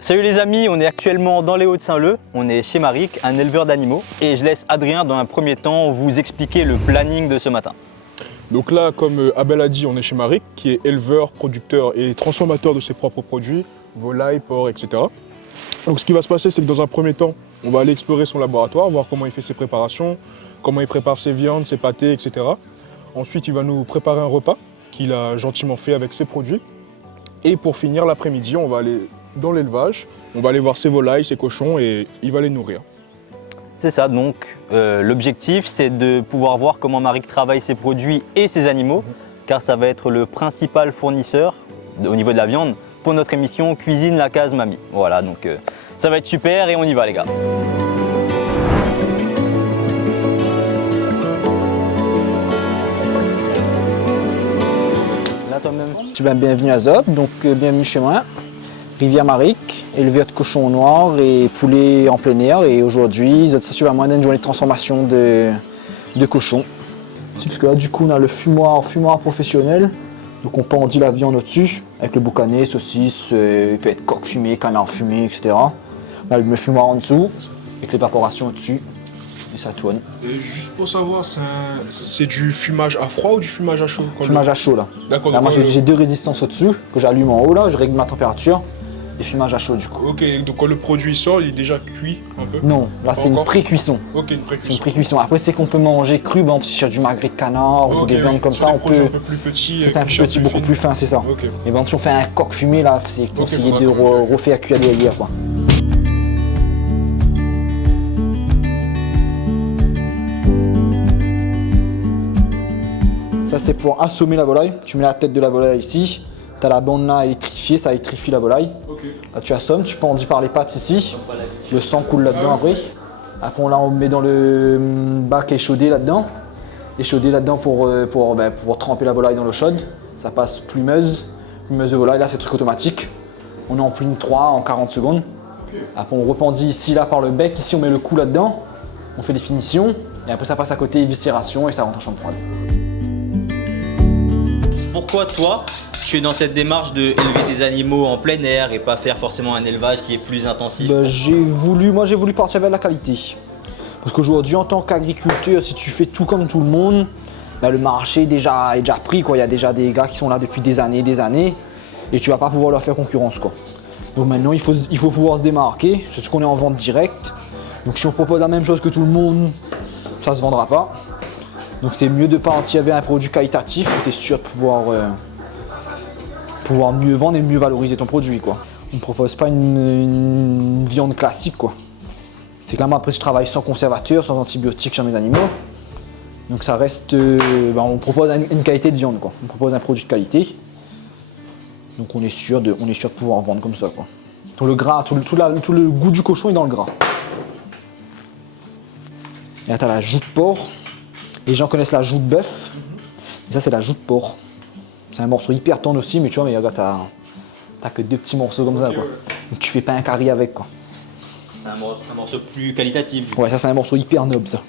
Salut les amis, on est actuellement dans les Hauts-de-Saint-Leu, on est chez Maric, un éleveur d'animaux, et je laisse Adrien dans un premier temps vous expliquer le planning de ce matin. Donc là, comme Abel a dit, on est chez Maric, qui est éleveur, producteur et transformateur de ses propres produits, volailles, porcs, etc. Donc ce qui va se passer, c'est que dans un premier temps, on va aller explorer son laboratoire, voir comment il fait ses préparations, comment il prépare ses viandes, ses pâtés, etc. Ensuite, il va nous préparer un repas qu'il a gentiment fait avec ses produits. Et pour finir, l'après-midi, on va aller dans l'élevage, on va aller voir ses volailles, ses cochons et il va les nourrir. C'est ça, donc l'objectif c'est de pouvoir voir comment Maric travaille ses produits et ses animaux, car ça va être le principal fournisseur au niveau de la viande pour notre émission Cuisine la case Mamie. Voilà, donc ça va être super et on y va les gars. Là toi-même. Bienvenue à Zop, donc bienvenue chez moi. Rivière Maric, éleveur de cochons noirs et poulets en plein air. Et aujourd'hui, Zop s'assure à moi d'une journée de transformation de cochons. Parce que là, du coup, on a le fumoir professionnel. Donc on pendit la viande au-dessus avec le boucané, saucisse, il peut être coq fumé, canard fumé, etc. On a le fumoir en dessous avec l'évaporation au-dessus et ça tourne. Et juste pour savoir, c'est du fumage à froid ou du fumage à chaud? Fumage à chaud là. D'accord. Là moi j'ai deux résistances au-dessus que j'allume en haut là, je règle ma température. Et fumage à chaud du coup. Ok, donc quand le produit sort, il est déjà cuit un peu? Non, là c'est une pré-cuisson. Ok, une pré-cuisson. C'est une pré-cuisson. Après c'est qu'on peut manger cru, bon, sur du magret de canard ou des viandes comme ça, on peut. Un peu plus petit. C'est un peu petit, beaucoup plus fin, c'est ça. Okay. Et bon, si on fait un coq fumé là, c'est conseillé de refaire cuire derrière quoi. Ça c'est pour assommer la volaille. Tu mets la tête de la volaille ici. Tu as la bande là électrifiée, ça électrifie la volaille. Okay. Là tu assommes, tu pendis par les pattes ici. Le sang coule là-dedans après. Après on le met dans le bac échaudé là-dedans. Échaudé là-dedans pour tremper la volaille dans l'eau chaude. Ça passe plumeuse de volaille. Là c'est truc automatique. On en plume 3 en 40 secondes. Okay. Après on rependit ici là par le bec. Ici on met le cou là-dedans. On fait les finitions. Et après ça passe à côté éviscération et ça rentre en chambre froide. Pourquoi toi tu es dans cette démarche de élever tes animaux en plein air et pas faire forcément un élevage qui est plus intensif? J'ai voulu partir vers la qualité. Parce qu'aujourd'hui, en tant qu'agriculteur, si tu fais tout comme tout le monde, le marché est déjà pris, quoi. Il y a déjà des gars qui sont là depuis des années, et tu vas pas pouvoir leur faire concurrence, quoi. Donc maintenant, il faut pouvoir se démarquer, c'est ce qu'on est en vente directe. Donc si on propose la même chose que tout le monde, ça se vendra pas. Donc c'est mieux de partir vers un produit qualitatif où tu es sûr de pouvoir mieux vendre et mieux valoriser ton produit, quoi. On ne propose pas une viande classique, quoi. C'est que là, moi, après, je travaille sans conservateur, sans antibiotiques chez mes animaux. Donc ça reste, on propose une qualité de viande, quoi. On propose un produit de qualité. Donc on est sûr de pouvoir vendre comme ça, quoi. Tout le gras, tout le goût du cochon est dans le gras. Et là, tu as la joue de porc. Les gens connaissent la joue de bœuf. Et ça, c'est la joue de porc. C'est un morceau hyper tendre aussi, mais tu vois, t'as que deux petits morceaux comme ça, quoi. Donc tu fais pas un curry avec, quoi. C'est un morceau plus qualitatif. Ouais, ça c'est un morceau hyper noble, ça.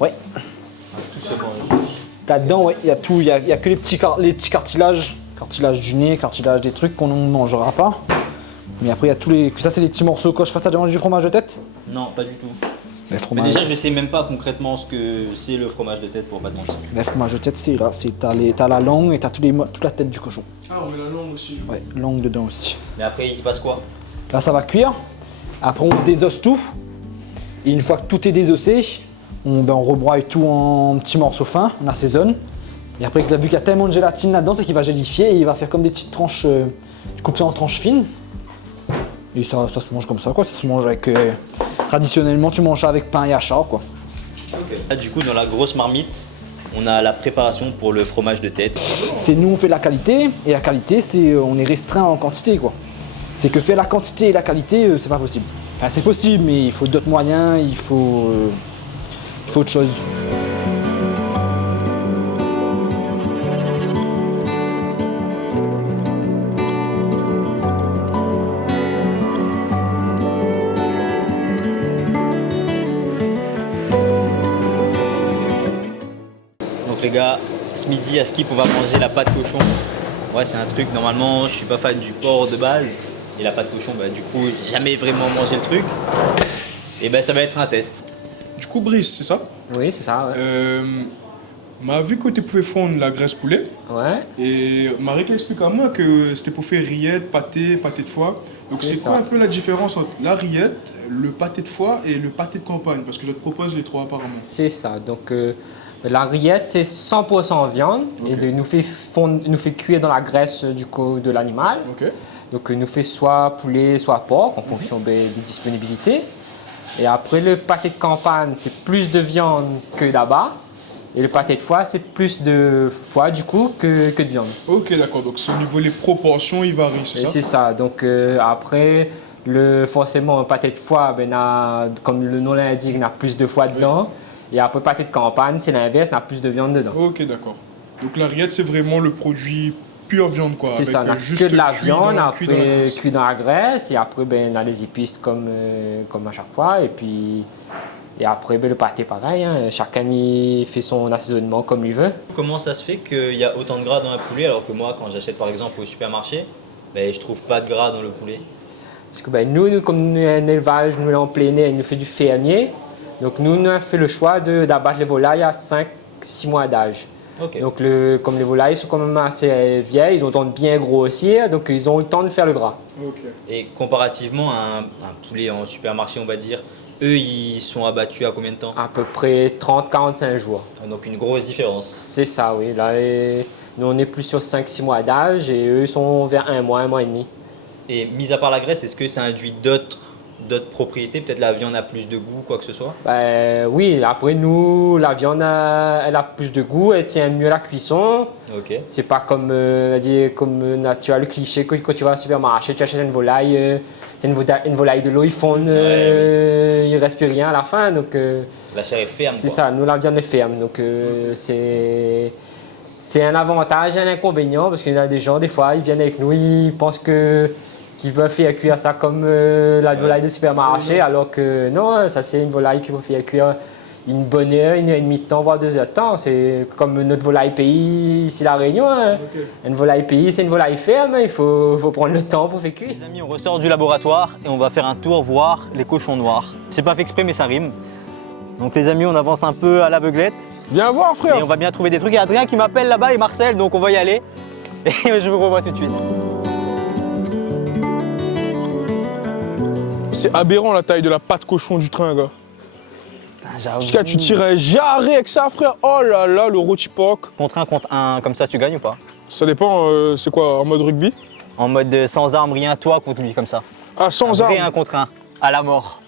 Ouais. Tout se mange. Là-dedans, ouais, il y a tout, il y a que les petits cartilages du nez, cartilages des trucs qu'on ne mangera pas. Mais après, il y a tous les. Ça, c'est les petits morceaux. Quand je passe, t'as déjà mangé du fromage de tête? Non, pas du tout. Mais déjà, je sais même pas concrètement ce que c'est le fromage de tête pour pas te mentir. Le fromage de tête, c'est là, t'as la langue et t'as toute la tête du cochon. Ah, on met la langue aussi. Ouais, langue dedans aussi. Mais après, il se passe quoi? Là, ça va cuire. Après, on désosse tout. Et une fois que tout est désossé, on rebroie tout en petits morceaux fins, on assaisonne. Et après, vu qu'il y a tellement de gélatine là-dedans, c'est qu'il va gélifier et il va faire comme des petites tranches, coupées en tranches fines. Et ça se mange comme ça, quoi. Ça se mange avec. Traditionnellement, tu manges ça avec pain et achard, quoi. Okay. Là, du coup, dans la grosse marmite, on a la préparation pour le fromage de tête. C'est nous, on fait la qualité, et la qualité, c'est on est restreint en quantité, quoi. C'est que faire la quantité et la qualité, c'est pas possible. Enfin, c'est possible, mais il faut d'autres moyens, il faut autre chose. Les gars, ce midi à Skip, on va manger la pâte cochon. Ouais, c'est un truc, normalement, je suis pas fan du porc de base, Et la pâte cochon, du coup, j'ai jamais vraiment mangé le truc. Et ça va être un test. Du coup, Brice, c'est ça? Oui, c'est ça, ouais. M'a vu que tu pouvais fondre la graisse poulet. Ouais. Et Marie explique à moi que c'était pour faire rillettes, pâté de foie. Donc c'est quoi un peu la différence entre la rillette, le pâté de foie et le pâté de campagne? Parce que je te propose les trois apparemment. C'est ça. Donc la rillette, c'est 100% viande et nous fait cuire dans la graisse du coup de l'animal. Ok. Donc nous fait soit poulet, soit porc en fonction des disponibilités. Et après le pâté de campagne, c'est plus de viande que d'abat. Et le pâté de foie, c'est plus de foie du coup que de viande. Ok, d'accord. Donc au niveau des proportions, il varie, c'est ça? C'est ça. Donc après, forcément, un pâté de foie, comme le nom l'indique, il y a plus de foie dedans. Et après, pâté de campagne, c'est l'inverse, il y a plus de viande dedans. Ok, d'accord. Donc la rillette, c'est vraiment le produit pure viande, quoi. C'est ça, on a juste que de la cuit viande, cuit dans la après graisse. cuit dans la graisse, et après, on a les épices comme à chaque fois. Et après, le pâté, pareil, hein. Chacun y fait son assaisonnement comme il veut. Comment ça se fait qu'il y a autant de gras dans un poulet alors que moi, quand j'achète par exemple au supermarché, je trouve pas de gras dans le poulet? Parce que nous, comme nous, un élevage, nous en plein air, nous fait du fermier. Donc nous, on a fait le choix d'abattre les volailles à 5-6 mois d'âge. Ok. Donc comme les volailles sont quand même assez vieilles, ils ont le temps de bien grossir, donc ils ont le temps de faire le gras. Ok. Et comparativement à un poulet en supermarché, on va dire, eux, ils sont abattus à combien de temps? À peu près 30-45 jours. Donc une grosse différence. C'est ça, oui. Là, nous, on est plus sur 5-6 mois d'âge et eux, ils sont vers 1 mois et demi. Et mis à part la graisse, est-ce que ça induit d'autres propriétés? Peut-être la viande a plus de goût, quoi que ce soit? Oui, après nous, la viande, elle a plus de goût, elle tient mieux la cuisson. Ok. C'est pas comme, tu as le cliché que quand tu vas au supermarché, tu achètes une volaille, c'est une volaille de l'eau, ils fondent, il reste plus rien à la fin. Donc, La chair est ferme. c'est quoi. ça, nous la viande est ferme. Donc c'est un avantage et un inconvénient parce qu'il y a des gens, des fois, ils viennent avec nous, ils pensent qu'ils peuvent faire cuire ça comme la volaille de supermarché, alors que non, ça c'est une volaille qui peut faire cuire une bonne heure, 1h30 de temps, voire 2 heures de temps. C'est comme notre volaille pays ici à La Réunion. Hein. Ok. Une volaille pays, c'est une volaille ferme, il faut prendre le temps pour faire cuire. Les amis, on ressort du laboratoire et on va faire un tour voir les cochons noirs. C'est pas fait exprès, mais ça rime. Donc les amis, on avance un peu à l'aveuglette Viens voir, frère. et on va bien trouver des trucs. Il y a Adrien qui m'appelle là-bas et Marcel, donc on va y aller. Et je vous revois tout de suite. C'est aberrant la taille de la pâte cochon du train, gars. Jusqu'à tu tires un jarret avec ça, frère. Oh là là, le rôti pork. Contre un, comme ça, tu gagnes ou pas? Ça dépend, c'est quoi, en mode rugby? En mode sans armes, rien, toi contre lui, comme ça. Ah, sans Vrai armes. 1 contre 1, à la mort.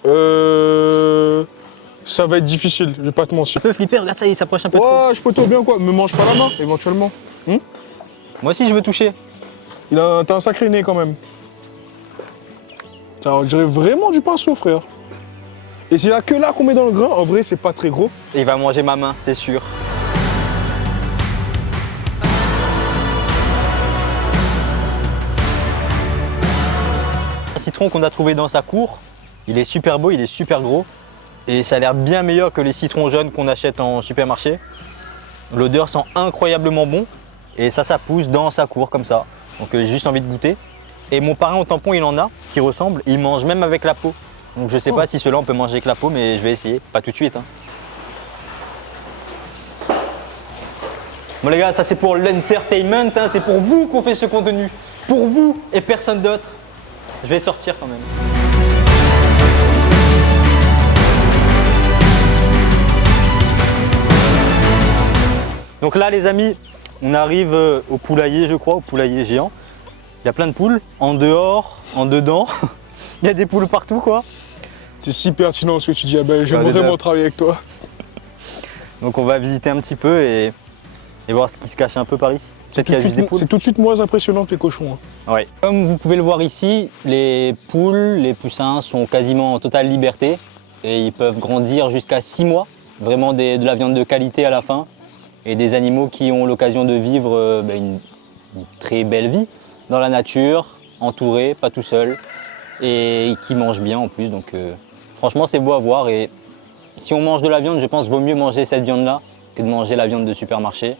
Ça va être difficile, je vais pas te mentir. Tu peux flipper, regarde ça, il s'approche un peu trop. Ouais, je peux tout bien quoi, me mange pas la main, éventuellement. Moi aussi, je veux toucher. T'as un sacré nez quand même. Ça, on dirait vraiment du pinceau, frère. Et c'est là que là qu'on met dans le grain, en vrai, c'est pas très gros. Et il va manger ma main, c'est sûr. Un citron qu'on a trouvé dans sa cour, il est super beau, il est super gros. Et ça a l'air bien meilleur que les citrons jaunes qu'on achète en supermarché. L'odeur sent incroyablement bon. Et ça pousse dans sa cour comme ça. Donc j'ai juste envie de goûter. Et mon parrain au tampon, il en a, qui ressemble. Il mange même avec la peau. Donc je sais pas si ceux-là on peut manger avec la peau, mais je vais essayer. Pas tout de suite. Hein. Bon les gars, ça c'est pour l'entertainment, hein. C'est pour vous qu'on fait ce contenu. Pour vous et personne d'autre. Je vais sortir quand même. Donc là les amis, on arrive au poulailler, je crois, au poulailler géant. Il y a plein de poules, en dehors, en dedans. Il y a des poules partout quoi. C'est si pertinent ce que tu dis, Abel, j'aimerais vraiment travailler avec toi. Donc on va visiter un petit peu et voir ce qui se cache un peu par ici. C'est Peut-être qu'il y a juste des poules. tout de suite moins impressionnant que les cochons. Hein. Ouais. Comme vous pouvez le voir ici, les poules, les poussins sont quasiment en totale liberté et ils peuvent grandir jusqu'à 6 mois. Vraiment de la viande de qualité à la fin et des animaux qui ont l'occasion de vivre une très belle vie dans la nature, entourés, pas tout seuls et qui mangent bien en plus. Donc franchement c'est beau à voir et si on mange de la viande, je pense qu'il vaut mieux manger cette viande-là que de manger la viande de supermarché.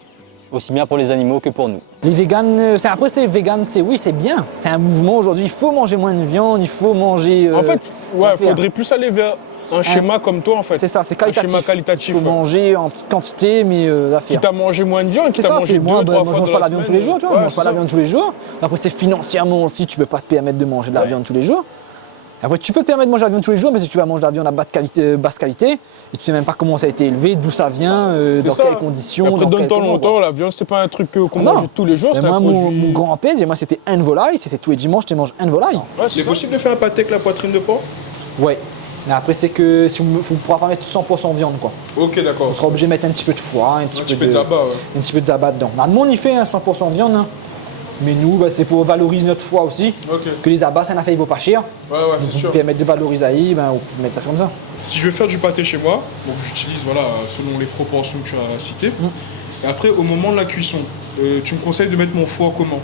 aussi bien pour les animaux que pour nous. Les véganes, après c'est vegan, oui c'est bien, c'est un mouvement aujourd'hui, il faut manger moins de viande, il faut manger... En fait, il faudrait plus aller vers un schéma comme toi en fait. C'est ça, c'est qualitatif. Un schéma qualitatif. Il faut manger en petite quantité, mais d'affaires. Quitte à manger moins de viande, quitte à manger moi, 2-3 moi, fois je mange dans pas la la viande semaine. tous les jours, tu vois, Ouais, je mange pas la viande tous les jours. Après c'est financièrement aussi, tu peux pas te permettre de manger de la viande tous les jours. Après tu peux te permettre de manger de la viande tous les jours, mais si tu vas manger de la viande à basse qualité, et tu sais même pas comment ça a été élevé, d'où ça vient, dans quelles conditions. Après, dans dans le temps longtemps, la viande c'est pas un truc qu'on Non. mangeait tous les jours, c'était Moi, un produit... mon grand-père, moi c'était une volaille, c'est tous les dimanches tu manges une volaille. Ouais, c'est possible de faire un pâté avec la poitrine de porc? Ouais. Mais après c'est que si on ne pourra pas mettre 100% viande quoi. Ok, d'accord. On sera obligé de mettre un petit peu de foie, un petit peu de zabat, ouais. un petit peu de zabat dedans. Normalement on y fait 100% de viande, hein. Mais nous c'est pour valoriser notre foie aussi. Ok. Que les abats ça n'a fait il vaut pas cher. Ouais, c'est Donc, sûr. on peut mettre de valoriser, on peut mettre ça comme ça. Si je veux faire du pâté chez moi, donc j'utilise selon les proportions que tu as citées. Et après, au moment de la cuisson, tu me conseilles de mettre mon foie comment?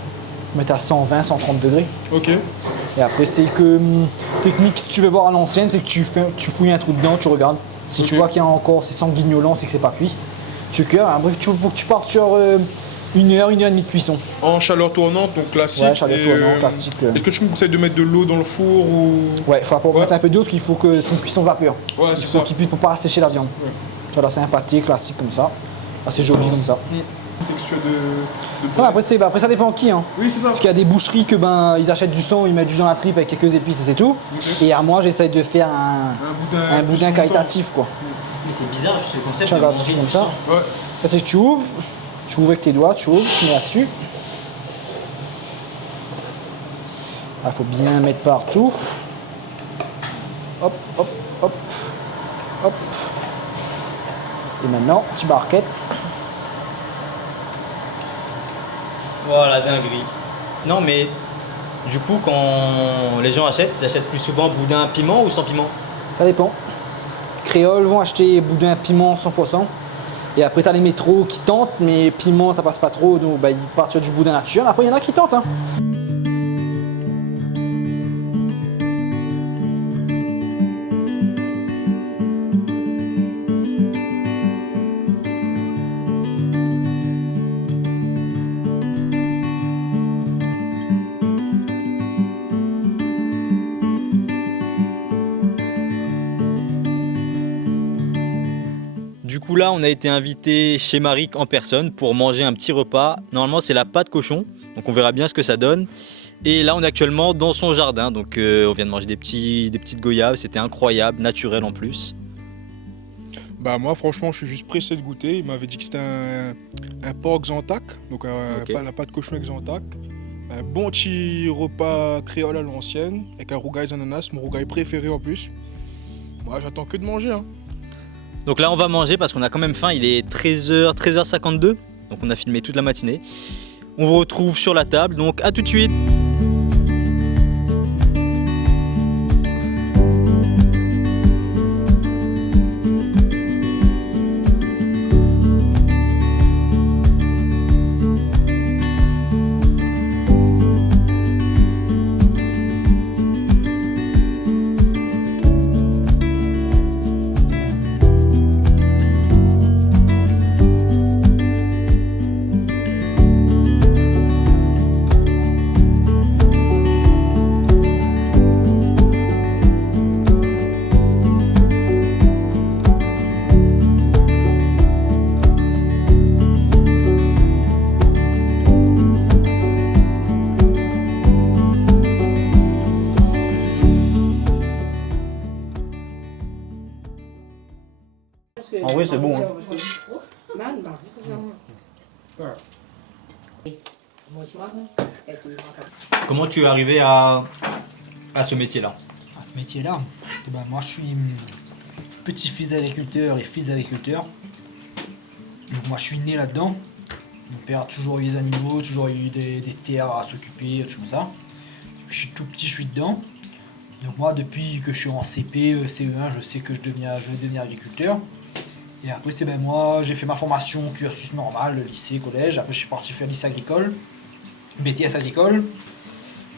Mettre à 120, 130 degrés. Ok. Et après c'est que technique si tu veux voir à l'ancienne, c'est que tu fouilles un trou dedans, tu regardes. Si tu vois qu'il y a encore c'est sanguignolant, c'est que c'est pas cuit. Tu cuis. Après tu partes sur 1 heure, 1 heure et demie de cuisson. En chaleur tournante, donc classique. Ouais, chaleur tournante, classique. Est-ce que tu me conseilles de mettre de l'eau dans le four ou... Ouais, il faut mettre un peu d'eau parce qu'il faut que c'est une cuisson vapeur. Ouais, Il c'est faut ça. qu'il puisse pour pas assécher la viande. Ouais. Tu vois, là c'est un pâté classique comme ça. Là c'est joli comme ça. Texture de Ça va, après ça dépend qui. Hein. Oui, c'est ça. Parce qu'il y a des boucheries que ils achètent du sang, ils mettent juste dans la tripe avec quelques épices et c'est tout. Et à moi j'essaye de faire un boudin qualitatif quoi. Mais c'est bizarre ce concept Tu regardes dessus comme ça. Ouais. Là c'est que tu ouvres avec tes doigts, tu ouvres, tu mets là-dessus. Il faut bien mettre partout. Hop, hop, hop, hop. Et maintenant, petit barquette. Voilà, dinguerie. Non mais du coup quand les gens achètent, ils achètent plus souvent boudin piment ou sans piment? Ça dépend. Créoles vont acheter boudin piment 100%. Et après, tu as les métros qui tentent, mais piment, ça passe pas trop, donc ils partent sur du boudin naturel. Après, il y en a qui tentent. Hein. Du coup là on a été invité chez Maric en personne pour manger un petit repas. Normalement c'est la pâte cochon, donc on verra bien ce que ça donne. Et là on est actuellement dans son jardin, donc on vient de manger des petites goyaves, c'était incroyable, naturel en plus. Bah moi franchement je suis juste pressé de goûter. Il m'avait dit que c'était un porc Xantac, donc la pâte cochon avec Xantac. Un bon petit repas créole à l'ancienne, avec un rougail ananas, mon rougail préféré en plus. Moi j'attends que de manger. Hein. Donc là on va manger parce qu'on a quand même faim, il est 13h52, donc on a filmé toute la matinée. On vous retrouve sur la table, donc à tout de suite. En vrai c'est bon. Hein. Comment tu es arrivé à ce métier-là? À ce métier-là, moi je suis petit-fils d'agriculteur et fils d'agriculteur. Donc moi je suis né là-dedans. Mon père a toujours eu des animaux, toujours eu des terres à s'occuper, tout comme ça. Je suis tout petit, je suis dedans. Donc moi depuis que je suis en CP, CE1, je sais que je vais devenir agriculteur. Et après moi j'ai fait ma formation cursus normal, le lycée, collège. Après je suis parti faire lycée agricole, BTS agricole.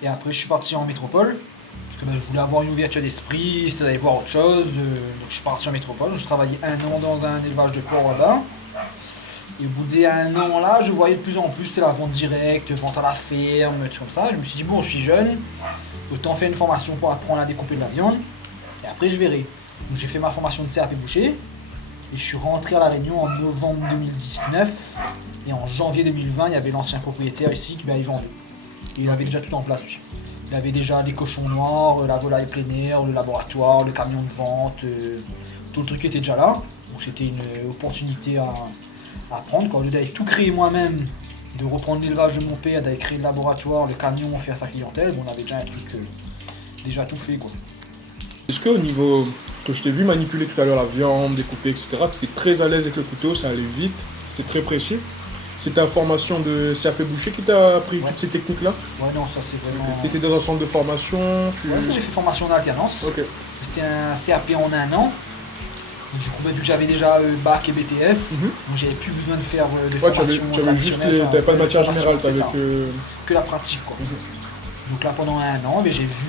Et après je suis parti en métropole. Parce que je voulais avoir une ouverture d'esprit, c'est d'aller voir autre chose. Donc je suis parti en métropole. Je travaillais 1 an dans un élevage de porc là-bas. Et au bout d'un an là, je voyais de plus en plus c'est la vente directe, vente à la ferme, tout comme ça. Je me suis dit bon, je suis jeune, autant faire une formation pour apprendre à découper de la viande. Et après je verrai. Donc j'ai fait ma formation de CAP boucher. Et je suis rentré à La Réunion en novembre 2019. Et en janvier 2020, il y avait l'ancien propriétaire ici qui il vendait. Et il avait déjà tout en place. Lui. Il avait déjà les cochons noirs, la volaille plein air, le laboratoire, le camion de vente. Tout le truc était déjà là. Donc c'était une opportunité à prendre. Au lieu d'aller tout créer moi-même, de reprendre l'élevage de mon père, d'aller créer le laboratoire, le camion, faire sa clientèle, on avait déjà un truc déjà tout fait. Quoi. Est-ce qu'au niveau que je t'ai vu manipuler tout à l'heure la viande, découper, etc., tu étais très à l'aise avec le couteau, ça allait vite, c'était très précis. C'est ta formation de CAP boucher qui t'a appris toutes ces techniques-là? Ouais, non, ça c'est vraiment. Tu étais dans un centre de formation Ouais, ça j'ai fait formation en alternance. Ok. C'était un CAP en un an. Du coup, vu que j'avais déjà bac et BTS, donc j'avais plus besoin de faire de formation. Tu avais juste, t'avais pas de matière générale, t'avais que la pratique quoi. Donc là pendant un an, j'ai vu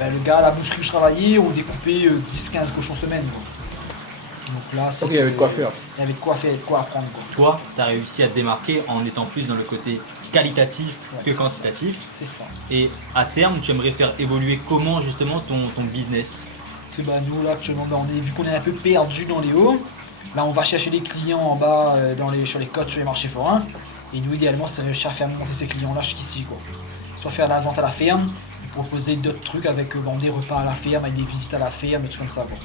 le gars à la boucherie où je travaillais, on découpait 10-15 cochons semaine. Quoi. Donc là, il y avait de quoi faire. Il y avait de quoi faire, de quoi apprendre. Quoi. Toi, tu as réussi à te démarquer en étant plus dans le côté qualitatif que quantitatif. C'est ça. Et à terme, tu aimerais faire évoluer comment justement ton business? Nous là actuellement, vu qu'on est un peu perdu dans les hauts, là on va chercher les clients en bas sur les côtes, sur les marchés forains. Et nous idéalement, c'est réussir à faire monter ces clients-là jusqu'ici. Soit faire la vente à la ferme, proposer d'autres trucs avec des repas à la ferme, avec des visites à la ferme, des trucs comme ça. Quoi.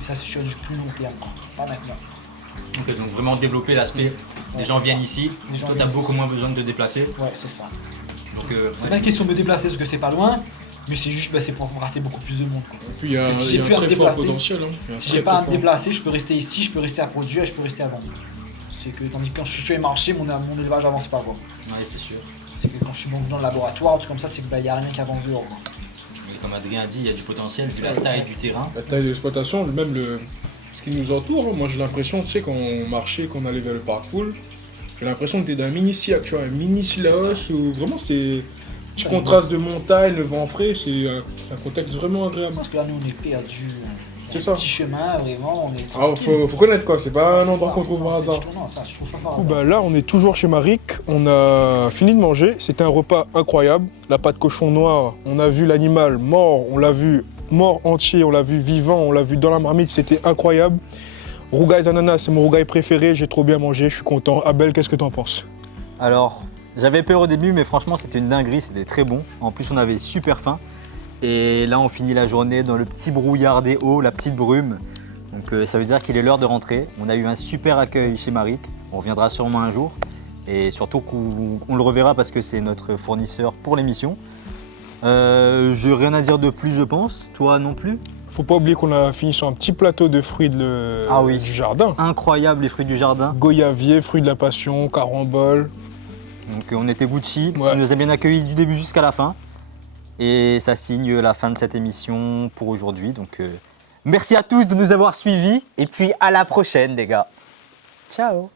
Et ça c'est sur du plus long terme, quoi. Pas maintenant. Okay, donc vraiment développer l'aspect, les gens viennent ici, toi tu as beaucoup moins besoin de te déplacer. Ouais, c'est ça. Donc, c'est pas une question de me déplacer parce que c'est pas loin, mais c'est juste c'est pour embrasser beaucoup plus de monde. Quoi. Et puis il y a, si j'ai plus à me déplacer, si j'ai pas à me déplacer, je peux rester ici, je peux rester à produire et je peux rester à vendre. C'est que tandis que quand je suis sur les marchés, mon élevage avance pas. Quoi. Ouais, c'est sûr. C'est que quand je suis dans le laboratoire, tout comme ça, c'est qu'il n'y a rien qui avance dehors. Quoi. Mais comme Adrien a dit, il y a du potentiel, vu la taille du terrain. La taille de l'exploitation, même ce qui nous entoure, moi j'ai l'impression, tu sais, quand on marchait, quand on allait vers le parc pool, j'ai l'impression que t'es dans un mini Sillaos où vraiment c'est petit contraste de montagne, le vent frais, c'est un contexte vraiment agréable. Parce que là, nous on est perdus. C'est ça. Petit chemin, vraiment, on est tranquille. Faut connaître quoi, c'est pas un endroit qu'on trouve par hasard. Là, on est toujours chez Maric, on a fini de manger, c'était un repas incroyable. La pâte cochon noir, on a vu l'animal mort, on l'a vu mort entier, on l'a vu vivant, on l'a vu dans la marmite, c'était incroyable. Rougail ananas, c'est mon rougail préféré, j'ai trop bien mangé, je suis content. Abel, qu'est-ce que t'en penses? Alors, j'avais peur au début, mais franchement, c'était une dinguerie, c'était très bon. En plus, on avait super faim. Et là, on finit la journée dans le petit brouillard des Hauts, la petite brume. Donc, ça veut dire qu'il est l'heure de rentrer. On a eu un super accueil chez Maric. On reviendra sûrement un jour. Et surtout qu'on le reverra parce que c'est notre fournisseur pour l'émission. Je n'ai rien à dire de plus, je pense. Toi non plus? Faut pas oublier qu'on a fini sur un petit plateau de fruits du jardin. Incroyable, les fruits du jardin. Goyavier, fruits de la passion, carambole. Donc on était Gucci, on nous a bien accueillis du début jusqu'à la fin. Et ça signe la fin de cette émission pour aujourd'hui. Donc merci à tous de nous avoir suivis. Et puis à la prochaine les gars. Ciao.